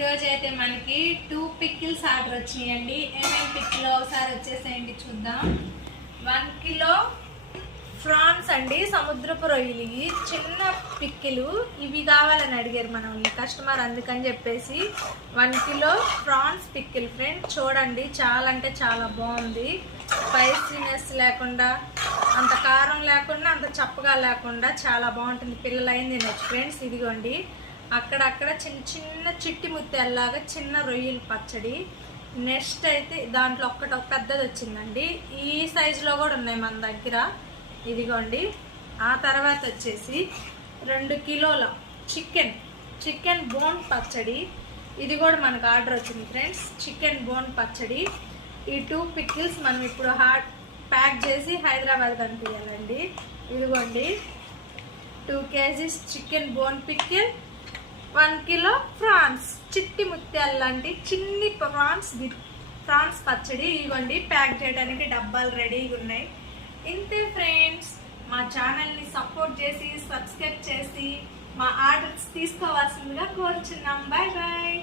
ఈరోజు అయితే మనకి టూ పిక్కిల్స్ ఆర్డర్ వచ్చినాయండి. ఏమేమి పిక్కిల్ ఒకసారి వచ్చేసేయండి చూద్దాం. వన్ కిలో ఫ్రాన్స్ అండి. సముద్రపు రొయ్యలు చిన్న పిక్కిలు ఇవి కావాలని అడిగారు మనం ఈ కస్టమర్ అందుకని చెప్పేసి one kilo prawns pickle friend చూడండి. చాలా అంటే చాలా బాగుంది. స్పైసీనెస్ లేకుండా అంత కారం లేకుండా అంత చప్పగా లేకుండా చాలా బాగుంటుంది. పిల్లలైంది నెక్స్ట్ ఫ్రెండ్స్ ఇదిగోండి. అక్కడక్కడ చిన్న చిన్న చిట్టి ముత్యాల్లాగా చిన్న రొయ్యలు పచ్చడి. నెక్స్ట్ అయితే దాంట్లో ఒక్కటి ఒక పెద్దది వచ్చిందండి. ఈ సైజులో కూడా ఉన్నాయి మన దగ్గర. ఇదిగోండి. ఆ తర్వాత వచ్చేసి రెండు కిలోల చికెన్ చికెన్ బోన్ పచ్చడి. ఇది కూడా మనకు ఆర్డర్ వచ్చింది ఫ్రెండ్స్. చికెన్ బోన్ పచ్చడి. ఈ టూ పిక్కిల్స్ మనం ఇప్పుడు హాట్ ప్యాక్ చేసి హైదరాబాద్ పంపించాలండి ఇదిగోండి. Two kgs chicken bone pickle one kilo prawns. చిట్టి ముత్యాలు లాంటి చిన్ని ఫ్రాన్స్ ప్రాన్స్ ఫ్రాన్స్ పచ్చడి. ఇవ్వండి ప్యాక్ చేయడానికి డబ్బాలు రెడీగా ఉన్నాయి. ఇంతే ఫ్రెండ్స్ మా ఛానల్ని సపోర్ట్ చేసి సబ్స్క్రైబ్ చేసి మా ఆర్డర్స్ తీసుకోవాల్సిందిగా కోరుచున్నాం. Bye bye